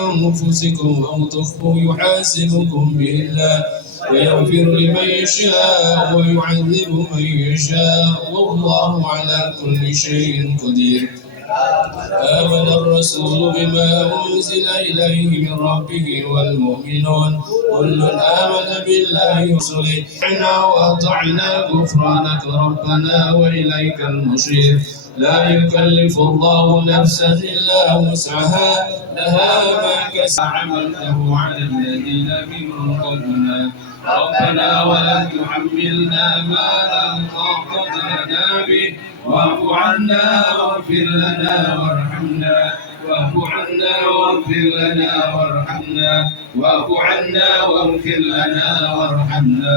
أنفسكم أو تخفوا يحاسبكم به الله ويغفر لمن يشاء ويعذب من يشاء والله على كل شيء قدير. آمن الرسول بما أنزل إليه من ربه والمؤمنون كل آمن بالله ورسله وأطعنا غفرانك ربنا وإليك المصير. لا يكلف الله نفسا إلا وسعها لها ما كسبت عملته على الذين من قبلنا ربنا ولا تحملنا ما لا طاقة لنا به واعف عنا واغفر لنا وارحمنا واعف عنا واغفر لنا وارحمنا واعف عنا واغفر لنا وارحمنا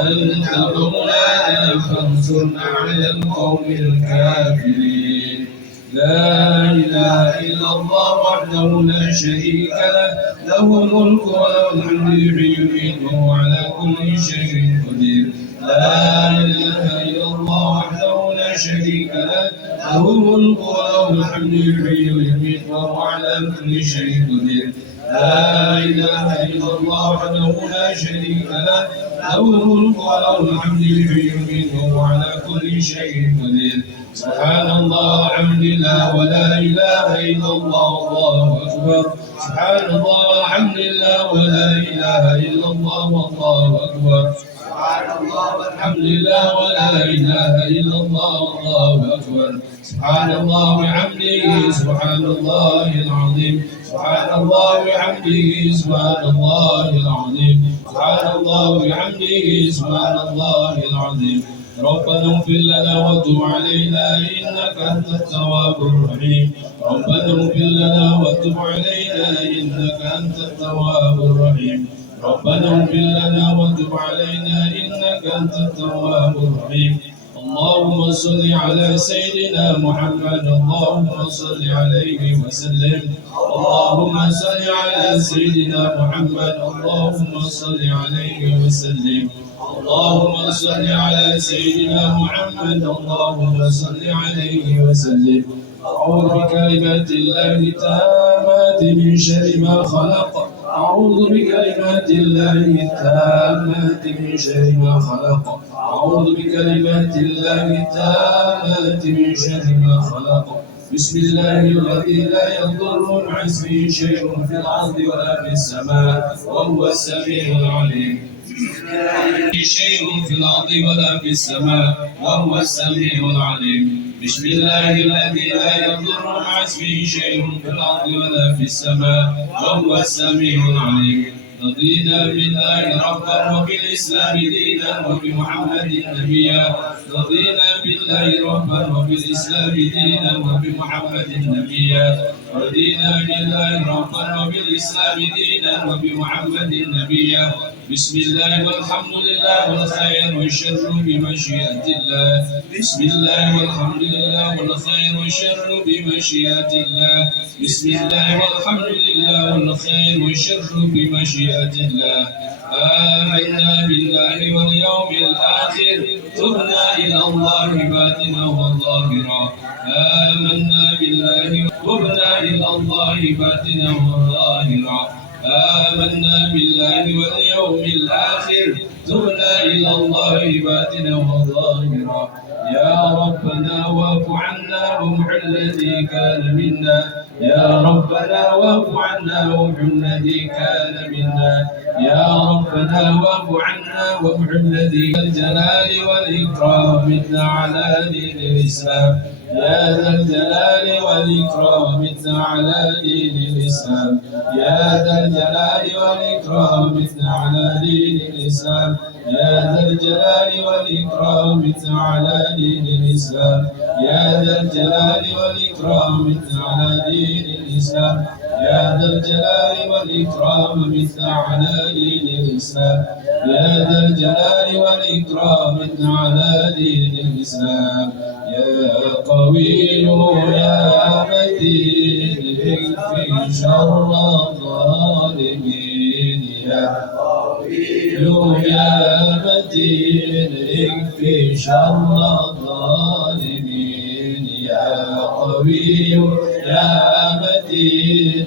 أنت مولانا فانصرنا على القوم الكافرين. لا إله إلا الله وحده لا شريك له له الملك وله الحمد يحيي ويميت وهو على كل شيء قدير. لا إله إلا الله وحده لا شريك له له الملك وله الحمد يحيي ويميت وهو على كل شيء قدير. لا إله إلا الله وحده لا شريك له له الملك وله الحمد يحيي ويميت وهو على كل شيء قدير. سبحان الله الحمد لله ولا إله إلا الله والله أكبر. سبحان الله الحمد لله ولا إله إلا الله والله أكبر. سبحان الله والحمد لله ولا إله إلا الله والله أكبر. سبحان الله وبحمده سبحان الله العظيم. سبحان الله وبحمده سبحان الله العظيم. سبحان الله وبحمده سبحان الله العظيم. ربنا اغفر لنا وتب علينا إنك أنت التواب الرحيم. ربنا اغفر لنا وتب علينا إنك أنت التواب الرحيم. ربنا اغفر لنا وتب علينا إنك أنت التواب الرحيم. اللهم صل على سيدنا محمد اللهم صل عليه وسلم. اللهم صل على سيدنا محمد اللهم صل عليه وسلم. اللهم صل على سيدنا محمد اللهم صل عليه وسلم. أعوذ بكلمات الله التامات من شر ما خلق. أعوذ بكلمات الله التامات من شر ما خلق. أعوذ بكلمات الله التامات من شر ما خلق. بسم الله الذي لا يضر مع اسمه شيء في الأرض ولا في السماء وهو السميع العليم. شيء في الأرض ولا في السماء وهو السميع العليم. بسم الله الذي لا يضر مع اسمه شيء في الأرض ولا في السماء وهو السميع العليم. رضينا بالله ربا وبالإسلام دينا وبمحمد نبيا. رضينا بالله ربا وبالإسلام دينا وبمحمد نبيا. رضينا بالله ربا وبالإسلام دينا وبمحمد نبيا. بسم الله والحمد لله والخير والشر بمشيئة الله. بسم الله والحمد لله والخير والشر بمشيئة الله. بسم الله والحمد لله والخير والشر بمشيئة الله. آمنا بالله واليوم الآخر تبنا إلى الله باطنا وظاهرا. آمنا بالله تبنا إلى الله باطنا وظاهرا. آمنا بالله واليوم الآخر تبنا إلى الله باطنا وظاهرا. يا ربنا واعف عنا وامح الذي كان منا. يا ربنا واعف عنا وامح الذي كان منا. يا ربنا واعف عنا وامح الذي الجلال والإكرام منا على دين الإسلام. يا ذا الجلال والإكرام منا على دين الإسلام. يا ذا الجلال والإكرام منا على دين الإسلام. يا ذا الجلال والإكرام منا على دين الإسلام. يا ذا الجلال والإكرام منا على دين الإسلام. يا ذا الجلال والإكرام منا على دين الإسلام. يا ذا الجلال والإكرام منا على دين الإسلام. يا قوي يا متين اكفي شر الظالمين. يا قوي يا متين اكفي شر الظالمين. يا قوي يا متين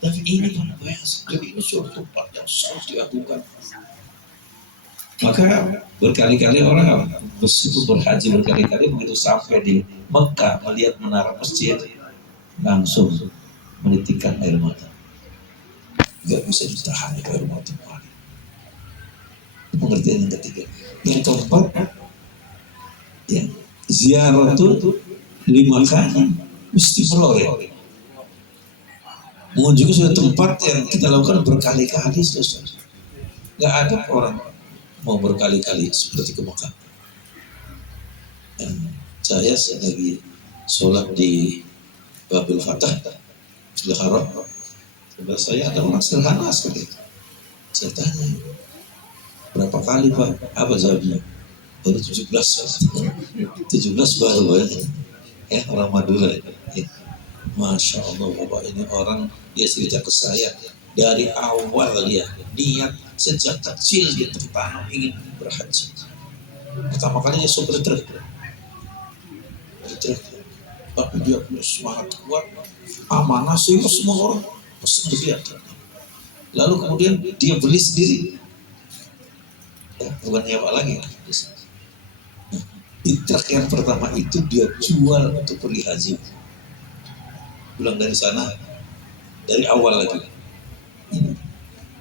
Tapi ini luar biasa. Jadi ini suatu tempat yang harus diagukan. Maka berkali-kali orang meskipun berhaji berkali-kali begitu sampai di Mekah melihat menara masjid langsung menitikkan air mata. Gak bisa ditahan air mata. Pengertian yang ketiga. Yang keempat, ya, ziaratul 5 kali mesti meloreh. Mengunjungi suatu tempat yang kita lakukan berkali-kali, saudara. Gak ada orang mau berkali-kali seperti ke Mekah. Dan saya lagi sholat di Babil Fatah, Masjidil Haram. Sebelah saya ada orang sederhana sekali. Saya tanya, berapa kali Pak? Apa jawabnya? Baru 17. 17 baru ya, orang Madura ya. Masya Allah Bapak, ini orang dia cerita ke saya dari awal dia niat sejak kecil dia tertanam ingin berhaji. Pertama kali dia sopir truk, tapi dia punya semangat kuat, amanah sehingga semua orang pesan dia. Lalu kemudian dia beli sendiri, ya, bukan nyewa lagi. Nah, di truk yang pertama itu dia jual untuk pergi haji. Pulang dari sana dari awal lagi.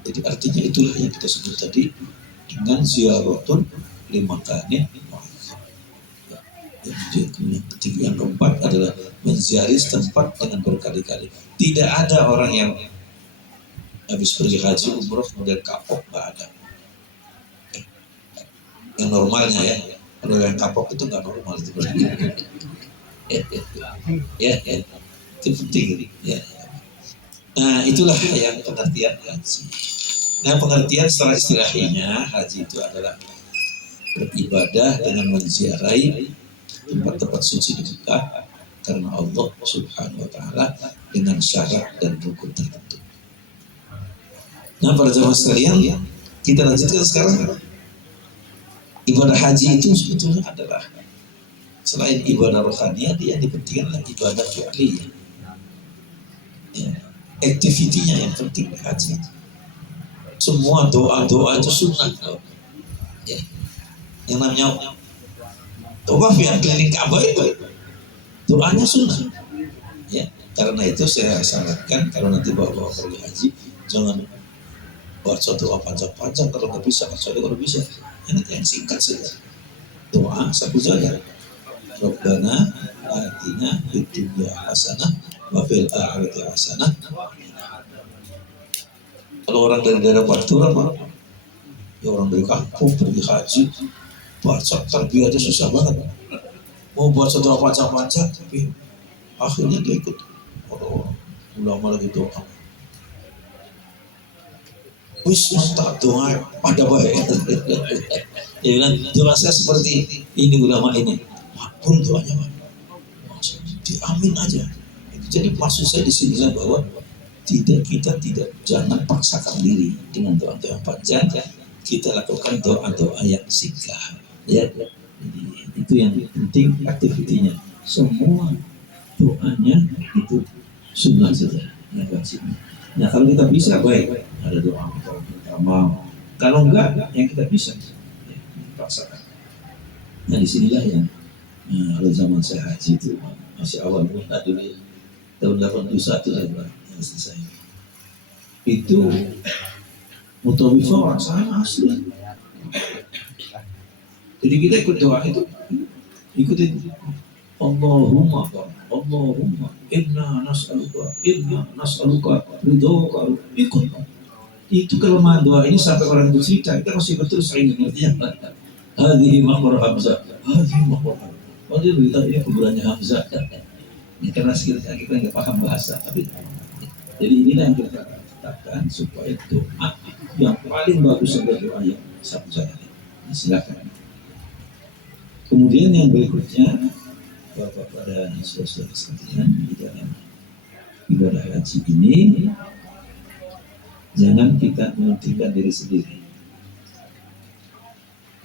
Jadi artinya itulah yang kita sebut tadi dengan ziaratul 5 kali. Yang ketiga, yang keempat adalah menziarahi tempat dengan berkali-kali. Tidak ada orang yang habis pergi haji umroh kemudian kapok, nggak ada. Yang normalnya ya, kalau yang kapok itu nggak normal itu. Ya, itu penting ya. Nah itulah yang pengertian haji. Nah pengertian secara istilahnya haji itu adalah beribadah dengan menziarahi tempat-tempat suci di Mekah karena Allah Subhanahu Wa Taala dengan syarat dan rukun tertentu. Nah para jemaah sekalian, kita lanjutkan sekarang. Ibadah haji itu sebetulnya adalah selain ibadah rohaniah, dia dipentingkan lagi ibadah fi'liyah. Ya, aktivitinya yang penting haji. Semua doa-doa itu sunnah. Ya. Yang namanya tawaf yang keliling Ka'bah itu doanya sunnah. Ya, karena itu saya sarankan kalau nanti bawa pergi haji jangan buat suatu doa panjang-panjang, kalau nggak bisa, kecuali kalau bisa yang singkat saja. Doa satu saja. Rabbana atina fid dunya hasanah wa fil akhirati hasanah. Kalau orang dari daerah Pantura Pak, ya orang dari kampung pergi haji, baca tarbiyah aja susah banget. Mau buat doa panjang-panjang, tapi akhirnya dia ikut orang ulama lagi doa. Wis mantap doa pada baik. Dia bilang doa saya seperti ini ulama ini. Makbul doanya Pak. Diamin aja. Jadi maksud saya di sini bahwa kita tidak jangan paksakan diri dengan doa-doa panjang. Kita lakukan doa-doa yang singkat. Ya, jadi itu yang penting aktivitinya. Semua doanya itu sunnah saja, yang wajib. Nah kalau kita bisa baik, ada doa kalau kita mau. Kalau enggak, yang kita bisa ya, paksakan. Nah disinilah yang kalau zaman saya haji itu masih awal mulai dulu ya, tahun 81 lah yang selesai. Itu mutawifah orang sana asli. Jadi kita ikut doa itu, ikutin Allahumma inna nas'aluka ridhoka, ikut. Itu kelemahan doa ini sampai orang itu cerita, kita masih betul sering ngertinya. Hadhihi maqbar Hamzah, hadhihi maqbar Hamzah. Padahal berita ini kuburannya Hamzah. Ya, karena kita nggak paham bahasa, tapi jadi inilah yang kita katakan supaya doa yang paling bagus adalah doa yang satu saja. Nah, silakan. Kemudian yang berikutnya, Bapak dan saudara sekalian, di dalam ibadah haji ini jangan kita mementingkan diri sendiri.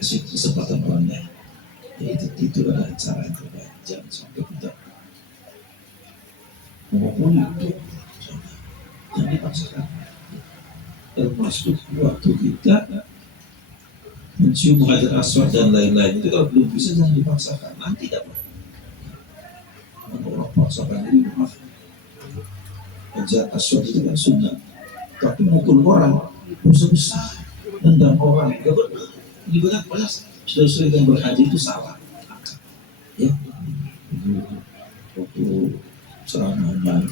Kasih kesempatan orang lain. Itu adalah cara yang terbaik. Jangan sampai kita mengumpulkan Jangan dipaksakan. Termasuk waktu kita mencium hajar aswad dan lain-lain itu kalau belum bisa jangan dipaksakan, nanti dapat. Orang paksakan diri, maaf, hajar aswad itu kan sunnah, tapi mukul orang dosa besar, nendang orang gak benar. Ini benar, pada saudara-saudara yang berhaji itu salah ya. Waktu ceramahnya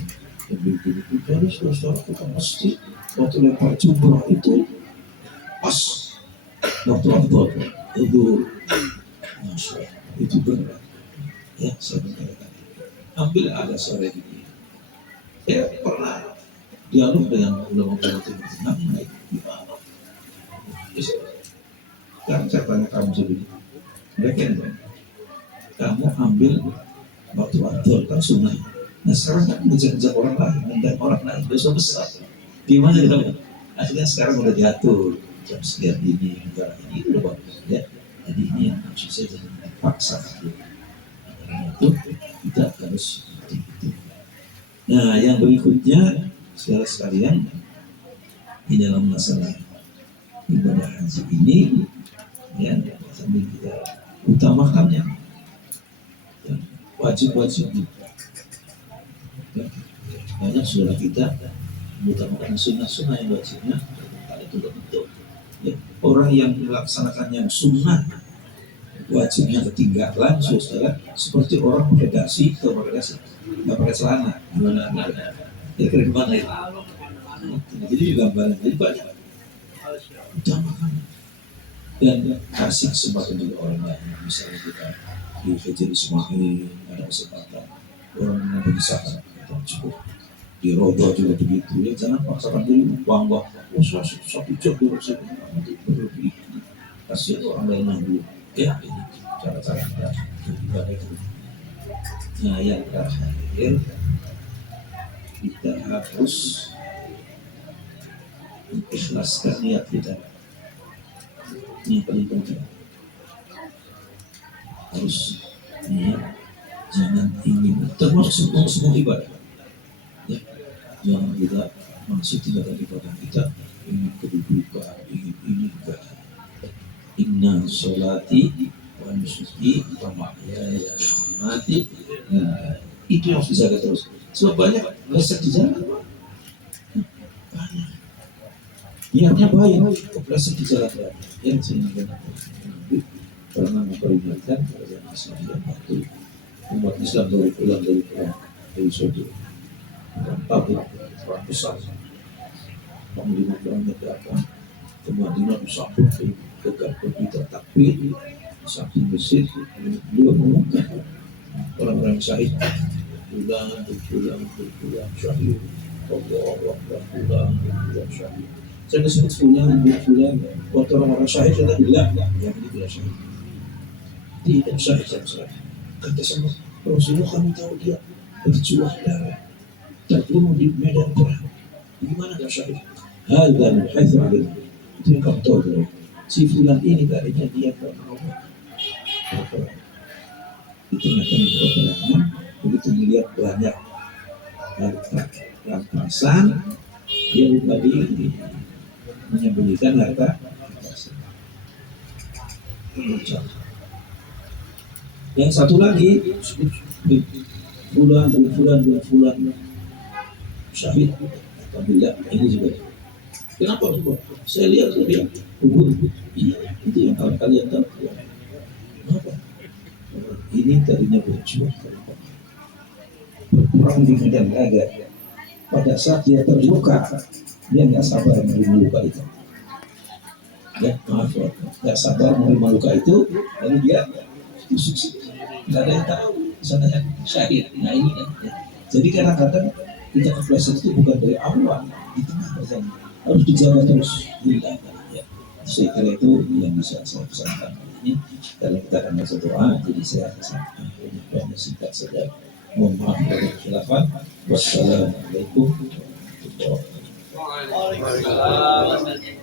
begitu dari saudara kita pasti waktu lempar jumroh itu pas waktu itu itu benar ya. Saya mengatakan ambil ada sore ini saya pernah dialog dengan ulama-ulama Timur gimana sekarang saya tanya kamu sendiri, mereka yang kamu ambil waktu adol kan sunnah. Nah sekarang kan mengejar orang lain, dan orang lain dosa besar. Gimana ya? Akhirnya sekarang udah diatur jam sekian ini, negara ini itu udah bagus ya. Jadi ini yang harus saya jangan dipaksa. Karena itu kita harus seperti itu. Nah yang berikutnya saudara sekalian, di dalam masalah ibadah haji ini ya, sambil kita utamakannya ya, wajib-wajib ya. Banyak saudara kita mengutamakan sunnah-sunnah yang wajibnya itu betul ya. Orang yang melaksanakan yang sunnah wajibnya ketinggalan saudara, seperti orang pakai dasi atau pakai dasi nggak pakai celana, gimana ya, kira gimana ya. Jadi juga gambaran, jadi banyak utamakan dan kasih kesempatan juga orang lain. Misalnya kita di Fajr Ismail ada kesempatan orang yang berdesakan kita cukup di Rodo juga begitu ya. Jangan paksakan diri bangga satu jam berusaha nanti berlebih, kasih orang lain yang dulu ya. Ini cara-cara kita beribadah itu. Nah yang terakhir kita harus mengikhlaskan niat kita. Ini yang paling penting. Harus niat, jangan ingin, termasuk semua ibadah ya. Jangan kita masuk tidak ada ibadah kita ingin kedudukan, ingin ini enggak. Inna sholati wa nusuki wa mahyaya wa mamati, itu yang harus dijaga terus. Sebab banyak meleset di jalan, banyak niatnya baik, kepleset di jalan yang sehingga karena memperingatkan kepada Islam dan waktu umat Islam dari pulang dari suatu tabuk perang besar, Panglima perangnya datang ke Madinah disambut dengan berita takbir di samping masjid. Beliau mengumumkan orang-orang syahid berpulang syahid, Allah pulang syahid. Saya disebut pulang waktu orang-orang syahid sudah bilang yang ini tidak syahid, tidak syahid. Kata sama Rasulullah, kami tahu dia berjuang darah terbunuh di medan perang, gimana gak syahid? Hadza al-haitsu alaihi, itu yang kamu tahu dulu. Si fulan ini tadinya dia berperang di tengah-tengah peperangan, begitu melihat banyak harta rampasan, dia lupa diri menyembunyikan harta rampasan. Yang satu lagi bulan syahid, alhamdulillah. Ini juga kenapa coba? Saya lihat dia gugur. Iya, itu yang kalian tahu. Kenapa? Ini tadinya berjuang berperang di medan laga. Pada saat dia terluka, dia nggak sabar menerima luka itu. Ya, maaf ya, nggak sabar menerima luka itu, lalu dia sukses. Nggak ada yang tahu, sana yang syahid. Nah ini kan. Ya. Jadi kadang-kadang kita kepleset itu bukan dari awal, di tengah perjalanan harus dijaga terus. Ya. Saya kira itu yang bisa saya pesankan ini. Kalau kita akan baca doa, jadi saya pesankan ini singkat saja. Mohon maaf dari khilafan. Wassalamualaikum warahmatullahi wabarakatuh.